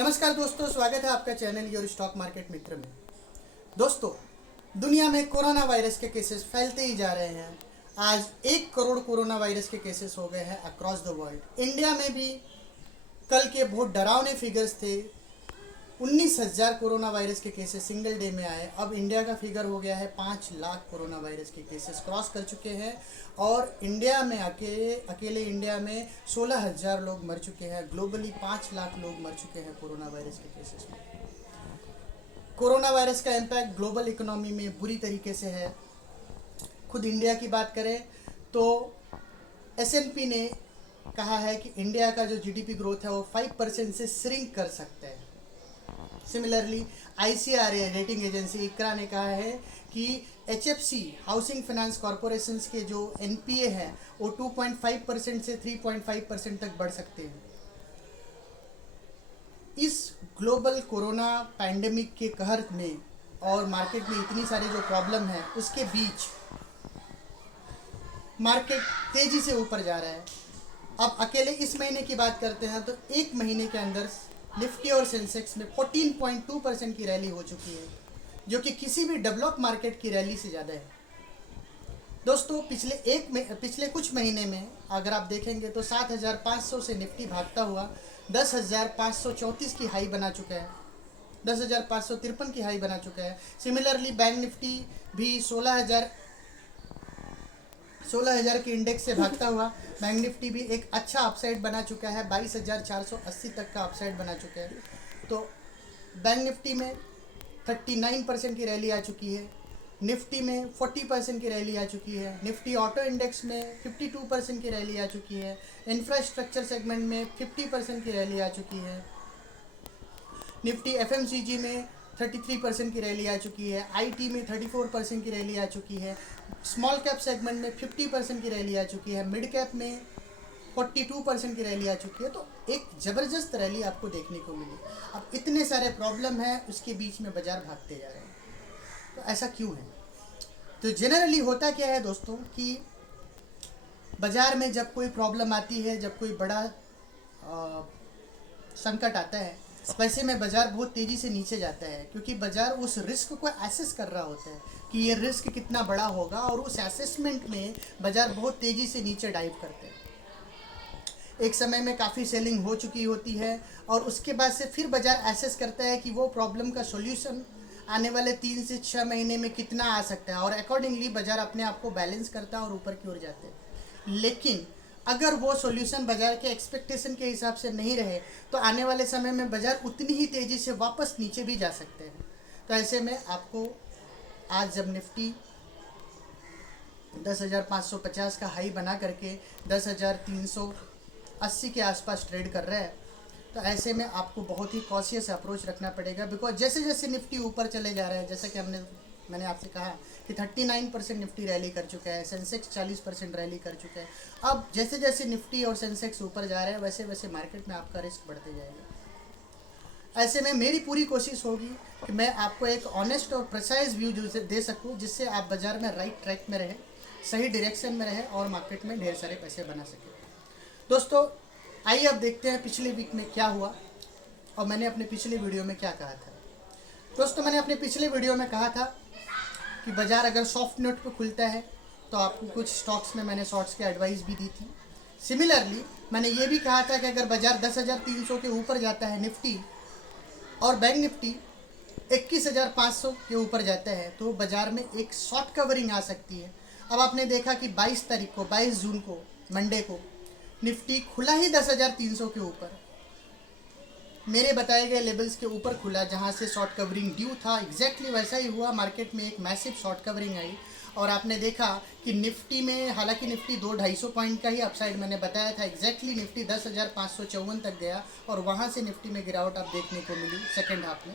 नमस्कार दोस्तों, स्वागत है आपका चैनल योर स्टॉक मार्केट मित्र में। दोस्तों, दुनिया में कोरोना वायरस के केसेस फैलते ही जा रहे हैं। आज 1 करोड़ कोरोना वायरस के केसेस हो गए हैं अक्रॉस द वर्ल्ड। इंडिया में भी कल के बहुत डरावने फिगर्स थे। 19,000 कोरोना वायरस के केसेस सिंगल डे में आए। अब इंडिया का फिगर हो गया है 5 लाख कोरोना वायरस के केसेस क्रॉस कर चुके हैं। और इंडिया में अकेले इंडिया में 16,000 लोग मर चुके हैं। ग्लोबली 5 लाख लोग मर चुके हैं कोरोना वायरस के केसेस में। कोरोना वायरस का इम्पैक्ट ग्लोबल इकोनॉमी में बुरी तरीके से है। खुद इंडिया की बात करें तो S&P ने कहा है कि इंडिया का जो GDP ग्रोथ है वो 5% से श्रिंक कर सकता है। सिमिलरली ICRA रेटिंग एजेंसी इकरा ने कहा है कि HFC हाउसिंग फाइनेंस कॉरपोरेशन के जो NPA है वो 2.5% से 3.5% तक बढ़ सकते हैं। इस ग्लोबल कोरोना पैंडेमिक के कहर में और मार्केट में इतनी सारी जो प्रॉब्लम है उसके बीच मार्केट तेजी से ऊपर जा रहा है। अब अकेले इस महीने की बात करते हैं तो एक महीने के अंदर निफ्टी और सेंसेक्स में 14.2% की रैली हो चुकी है, जो कि किसी भी डेवलप मार्केट की रैली से ज़्यादा है। दोस्तों, पिछले कुछ महीने में अगर आप देखेंगे तो 7,500 से निफ्टी भागता हुआ 10,534 की हाई बना चुका है, 10,553 की हाई बना चुका है। सिमिलरली बैंक निफ्टी भी 16,000 के इंडेक्स से भागता हुआ बैंक निफ्टी भी एक अच्छा अपसाइड बना चुका है, 22,480 तक का अपसाइड बना चुका है। तो बैंक निफ्टी में 39% की रैली आ चुकी है, निफ्टी में 40% की रैली आ चुकी है, निफ्टी ऑटो इंडेक्स में 52% की रैली आ चुकी है, इंफ्रास्ट्रक्चर सेगमेंट में 50% की रैली आ चुकी है, निफ्टी FMCG में 33% की रैली आ चुकी है, IT में 34% की रैली आ चुकी है, स्मॉल कैप सेगमेंट में 50% की रैली आ चुकी है, मिड कैप में 42% की रैली आ चुकी है। तो एक ज़बरदस्त रैली आपको देखने को मिली। अब इतने सारे प्रॉब्लम हैं, उसके बीच में बाजार भागते जा रहे हैं। तो ऐसा क्यों है? तो जनरली होता क्या है दोस्तों कि बाजार में जब कोई प्रॉब्लम आती है, जब कोई बड़ा संकट आता है, वैसे में बाजार बहुत तेज़ी से नीचे जाता है, क्योंकि बाजार उस रिस्क को एसेस कर रहा होता है कि ये रिस्क कितना बड़ा होगा, और उस एसेसमेंट में बाजार बहुत तेज़ी से नीचे डाइव करते हैं। एक समय में काफ़ी सेलिंग हो चुकी होती है और उसके बाद से फिर बाजार एसेस करता है कि वो प्रॉब्लम का सॉल्यूशन आने वाले 3 से 6 महीने में कितना आ सकता है, और अकॉर्डिंगली बाजार अपने आप को बैलेंस करता है और ऊपर की ओर जाते हैं। लेकिन अगर वो सॉल्यूशन बाजार के एक्सपेक्टेशन के हिसाब से नहीं रहे तो आने वाले समय में बाजार उतनी ही तेज़ी से वापस नीचे भी जा सकते हैं। तो ऐसे में आपको आज जब निफ्टी 10,550 का हाई बना करके 10,380 के आसपास ट्रेड कर रहा है, तो ऐसे में आपको बहुत ही कॉशियस अप्रोच रखना पड़ेगा। बिकॉज जैसे जैसे निफ्टी ऊपर चले जा रहा है, जैसे कि मैंने आपसे कहा कि 39% निफ्टी रैली कर चुका है, सेंसेक्स 40% रैली कर चुका है। अब जैसे जैसे निफ्टी और सेंसेक्स ऊपर जा रहे हैं वैसे वैसे मार्केट में आपका रिस्क बढ़ते जाएगा। ऐसे में मेरी पूरी कोशिश होगी कि मैं आपको एक ऑनेस्ट और प्रिसाइज व्यू दे सकूं, जिससे आप बाज़ार में राइट ट्रैक में रहें, सही डायरेक्शन में रहें और मार्केट में ढेर सारे पैसे बना सकें। दोस्तों, आइए अब देखते हैं पिछले वीक में क्या हुआ और मैंने अपने पिछले वीडियो में क्या कहा था। दोस्तों, मैंने अपने पिछले वीडियो में कहा था कि बाज़ार अगर सॉफ्ट नोट पर खुलता है तो आपको कुछ स्टॉक्स में मैंने शॉर्ट्स की एडवाइस भी दी थी। सिमिलरली मैंने ये भी कहा था कि अगर बाज़ार 10,300 के ऊपर जाता है निफ्टी और बैंक निफ्टी 21,500 के ऊपर जाता है तो बाज़ार में एक शॉर्ट कवरिंग आ सकती है। अब आपने देखा कि 22 जून को मंडे को निफ्टी खुला ही 10,300 के ऊपर, मेरे बताए गए लेवल्स के ऊपर खुला, जहां से शॉर्ट कवरिंग ड्यू था। एग्जैक्टली वैसा ही हुआ, मार्केट में एक मैसिव शॉर्ट कवरिंग आई और आपने देखा कि निफ्टी में, हालांकि निफ्टी 200-250 पॉइंट का ही अपसाइड मैंने बताया था, एग्जैक्टली निफ्टी 10,554 तक गया और वहां से निफ्टी में गिरावट आप देखने को मिली सेकेंड हाफ में,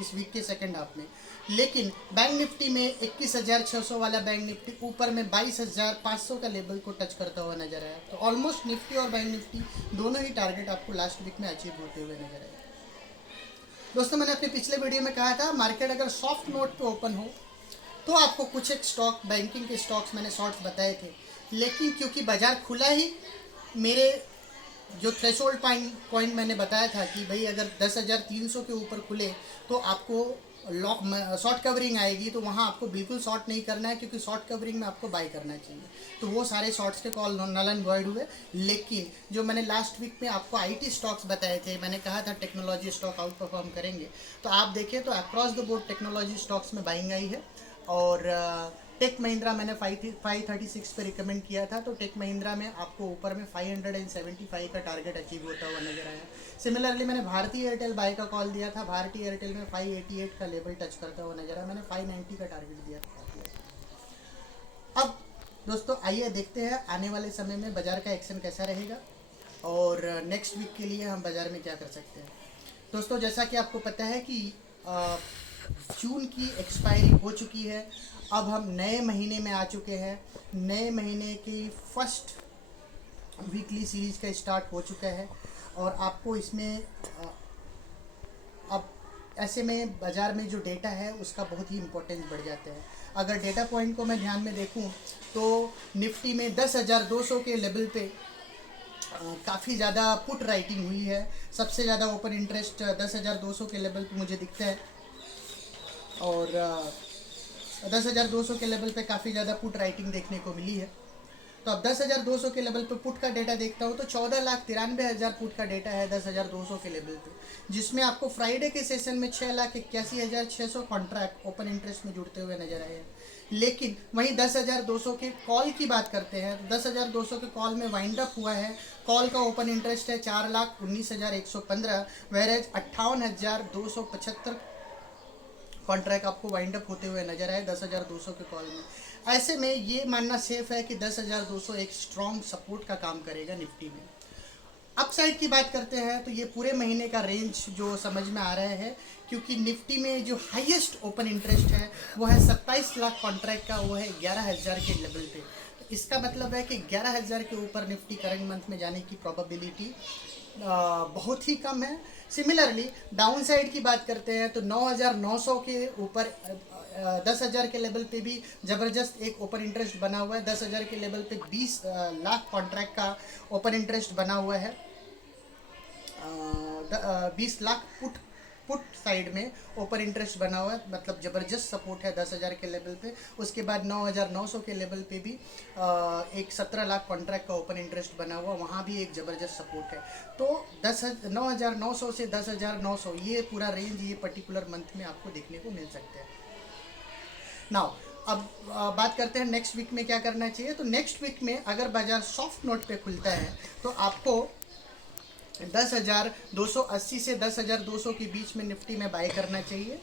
इस वीक के सेकेंड हाफ में। लेकिन बैंक निफ्टी में 21,600 वाला बैंक निफ्टी ऊपर में 22,500 का लेवल को टच करता हुआ नजर आया। तो ऑलमोस्ट निफ्टी और बैंक निफ्टी दोनों ही टारगेट आपको लास्ट वीक में अचीव होते हुए नजर आए। दोस्तों, मैंने अपने पिछले वीडियो में कहा था मार्केट अगर सॉफ्ट नोट पे ओपन हो तो आपको कुछ एक स्टॉक, बैंकिंग के स्टॉक्स मैंने शॉर्ट्स बताए थे, लेकिन क्योंकि बाजार खुला ही मेरे जो थ्रेशोल्ड पॉइंट मैंने बताया था कि भाई अगर 10,300 के ऊपर खुले तो आपको शॉर्ट कवरिंग आएगी, तो वहाँ आपको बिल्कुल शॉर्ट नहीं करना है, क्योंकि शॉर्ट कवरिंग में आपको बाय करना चाहिए। तो वो सारे शॉर्ट्स के कॉल नल एंड वॉइड हुए। लेकिन जो मैंने लास्ट वीक में आपको आईटी स्टॉक्स बताए थे, मैंने कहा था टेक्नोलॉजी स्टॉक आउट परफॉर्म करेंगे, तो आप देखिए तो across the board technology stocks में बाइंग आई है। और टेक महिंद्रा मैंने 536 पे रिकमेंड किया था, तो टेक महिंद्रा में आपको ऊपर में 575 का टारगेट अचीव होता हुआ नजर आया। सिमिलरली मैंने भारतीय एयरटेल बाय का कॉल दिया था, भारतीय एयरटेल में 588 का लेवल टच करता हुआ नजर आया, मैंने 590 का टारगेट दिया था। अब दोस्तों आइए देखते हैं आने वाले समय में बाजार का एक्शन कैसा रहेगा और नेक्स्ट वीक के लिए हम बाजार में क्या कर सकते हैं। दोस्तों जैसा कि आपको पता है कि जून की एक्सपायरी हो चुकी है, अब हम नए महीने में आ चुके हैं। नए महीने की फर्स्ट वीकली सीरीज का स्टार्ट हो चुका है और आपको इसमें अब ऐसे में बाज़ार में जो डेटा है उसका बहुत ही इम्पोर्टेंस बढ़ जाता है। अगर डेटा पॉइंट को मैं ध्यान में देखूं तो निफ्टी में 10,200 के लेवल पे काफ़ी ज़्यादा पुट राइटिंग हुई है। सबसे ज़्यादा ओपन इंटरेस्ट 10,200 के लेवल पे मुझे दिखता है और 10,200 के लेवल पे काफ़ी ज़्यादा पुट राइटिंग देखने को मिली है। तो अब 10,200 के लेवल पे पुट का डेटा देखता हूँ तो 14,93,000 पुट का डेटा है 10,200 के लेवल पे, जिसमें आपको फ्राइडे के सेशन में 6,81,600 कॉन्ट्रैक्ट ओपन इंटरेस्ट में जुड़ते हुए नजर आए हैं। लेकिन वहीं 10,200 के कॉल की बात करते हैं तो 10,200 के कॉल में वाइंड अप हुआ है। कॉल का ओपन इंटरेस्ट है 4,19,115, वेरेज 58,275 कॉन्ट्रैक्ट आपको वाइंड अप होते हुए नजर आए 10,200 के कॉल में। ऐसे में ये मानना सेफ है कि 10,200 एक स्ट्रॉन्ग सपोर्ट का काम करेगा निफ्टी में। अपसाइड की बात करते हैं तो ये पूरे महीने का रेंज जो समझ में आ रहा है, क्योंकि निफ्टी में जो हाईएस्ट ओपन इंटरेस्ट है वो है 27 लाख कॉन्ट्रैक्ट का, वो है 11,000 के लेवल पे। तो इसका मतलब है कि 11,000 के ऊपर निफ्टी करंट मंथ में जाने की प्रोबेबिलिटी बहुत ही कम है। सिमिलरली डाउन साइड की बात करते हैं तो 9,900 के ऊपर 10,000 के लेवल पे भी ज़बरदस्त एक ओपन इंटरेस्ट बना हुआ है। 10,000 के लेवल पे 20 लाख कॉन्ट्रैक्ट का ओपन इंटरेस्ट बना हुआ है। 20 लाख पुट साइड में ओपन इंटरेस्ट बना हुआ है, मतलब ज़बरदस्त सपोर्ट है 10,000 के लेवल पे। उसके बाद 9,900 के लेवल पे भी एक 17 लाख कॉन्ट्रैक्ट का ओपन इंटरेस्ट बना हुआ, वहाँ भी एक ज़बरदस्त सपोर्ट है। तो 9,900 से 10,900 ये पूरा रेंज ये पर्टिकुलर मंथ में आपको देखने को मिल सकता है। नाउ अब बात करते हैं नेक्स्ट वीक में क्या करना चाहिए। तो नेक्स्ट वीक में अगर बाजार सॉफ्ट नोट पे खुलता है तो आपको 10,280 से 10,200 के बीच में निफ्टी में बाय करना चाहिए।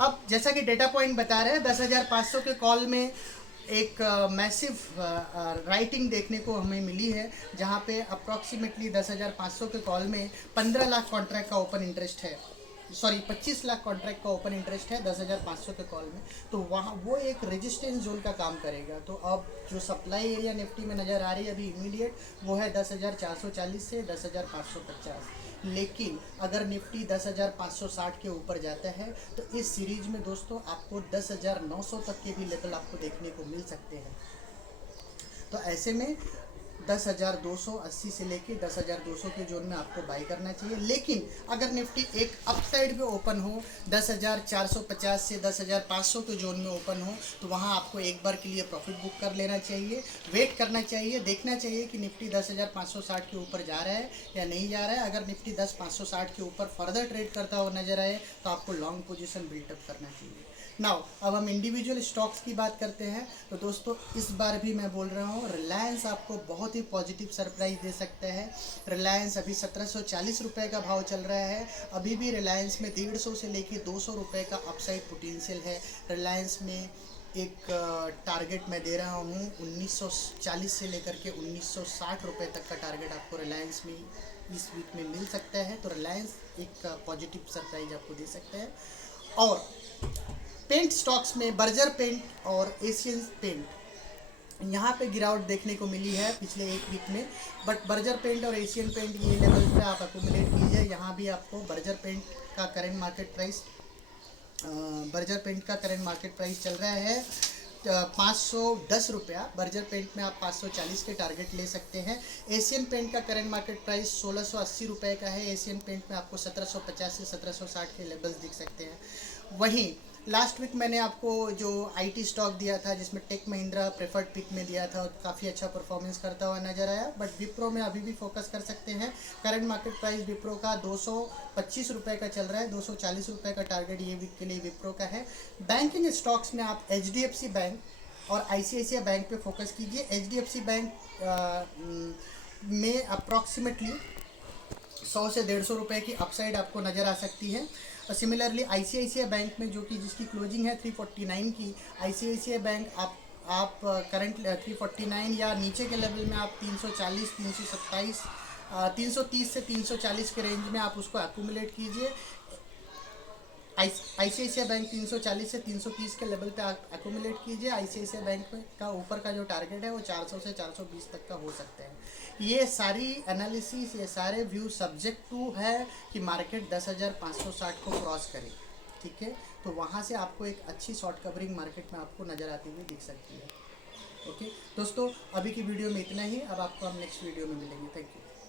अब जैसा कि डेटा पॉइंट बता रहे हैं 10,500 के कॉल में एक मैसिव राइटिंग देखने को हमें मिली है, जहां पे अप्रॉक्सीमेटली 10,500 के कॉल में 15 लाख कॉन्ट्रैक्ट का ओपन इंटरेस्ट है, सॉरी 25 लाख कॉन्ट्रैक्ट का ओपन इंटरेस्ट है 10,500 के कॉल में। तो वहाँ वो एक रेजिस्टेंस जोन का काम करेगा। तो अब जो सप्लाई एरिया निफ्टी में नज़र आ रही है अभी इमीडिएट वो है 10,440 से 10,550। लेकिन अगर निफ्टी 10,560 के ऊपर जाता है तो इस सीरीज में दोस्तों आपको 10,900 तक के भी लेवल आपको देखने को मिल सकते हैं। तो ऐसे में 10,280 से लेके 10,200 के जोन में आपको बाई करना चाहिए। लेकिन अगर निफ्टी एक अपसाइड पे ओपन हो 10,450 से 10,500 के जोन में ओपन हो तो वहाँ आपको एक बार के लिए प्रॉफिट बुक कर लेना चाहिए, वेट करना चाहिए, देखना चाहिए कि निफ्टी 10,560 के ऊपर जा रहा है या नहीं जा रहा है। अगर निफ्टी 10,560 के ऊपर फर्दर ट्रेड करता हुआ नजर आए तो आपको लॉन्ग पोजीशन बिल्टअप करना चाहिए। नाउ अब हम इंडिविजुअल स्टॉक्स की बात करते हैं तो दोस्तों इस बार भी मैं बोल रहा हूँ रिलायंस आपको बहुत ही पॉजिटिव सरप्राइज दे सकता है। रिलायंस अभी 1740 रुपये का भाव चल रहा है। अभी भी रिलायंस में 150 से लेके 200 रुपये का अपसाइड पोटेंशियल है। रिलायंस में एक टारगेट मैं दे रहा हूँ 1940 से लेकर के 1960 रुपये तक का टारगेट आपको रिलायंस में इस वीक में मिल सकता है। तो रिलायंस एक पॉजिटिव सरप्राइज आपको दे सकता है। और पेंट स्टॉक्स में बर्जर पेंट और एशियन पेंट यहाँ पे गिरावट देखने को मिली है पिछले एक वीक में, बट बर्जर पेंट और एशियन पेंट ये लेवल पे आप अकोमोडेट कीजिए। यहाँ भी आपको बर्जर पेंट का करंट मार्केट प्राइस चल रहा है 510 रुपया, बर्जर पेंट में आप 540 के टारगेट ले सकते हैं। एशियन पेंट का करंट मार्केट प्राइस 1680 रुपये का है। एशियन पेंट में आपको 1750 से 1760 के लेवल्स दिख सकते हैं। वहीं लास्ट वीक मैंने आपको जो आईटी स्टॉक दिया था जिसमें टेक महिंद्रा प्रेफर्ड पिक में दिया था, काफ़ी अच्छा परफॉर्मेंस करता हुआ नजर आया, बट विप्रो में अभी भी फोकस कर सकते हैं। करंट मार्केट प्राइस विप्रो का 225 रुपये का चल रहा है, 240 रुपये का टारगेट ये वीक के लिए विप्रो का है। बैंकिंग स्टॉक्स में आप एचडीएफसी बैंक और आईसीआईसीआई बैंक पे फोकस कीजिए। एचडीएफसी बैंक में अप्रॉक्सीमेटली 100 से 150 रुपये की अपसाइड आपको नज़र आ सकती है। और सिमिलरली आईसीआईसीआई बैंक में जो कि जिसकी क्लोजिंग है 349 की, आईसीआईसीआई बैंक आप करंट 349 या नीचे के लेवल में आप 340, 327, 330 से 340 के रेंज में आप उसको एक्यूमुलेट कीजिए। आईसीआईसीआई बैंक 340 से 330 के लेवल पे एक्यूमुलेट कीजिए। आईसीआईसीआई बैंक का ऊपर का जो टारगेट है वो 400 से 420 तक का हो सकता है। ये सारी एनालिसिस, ये सारे व्यू सब्जेक्ट टू है कि मार्केट 10,560 को क्रॉस करे, ठीक है, तो वहाँ से आपको एक अच्छी शॉर्ट कवरिंग मार्केट में आपको नज़र आती हुई दिख सकती है। ओके दोस्तों, अभी की वीडियो में इतना ही। अब आपको हम नेक्स्ट वीडियो में मिलेंगे। Thank you.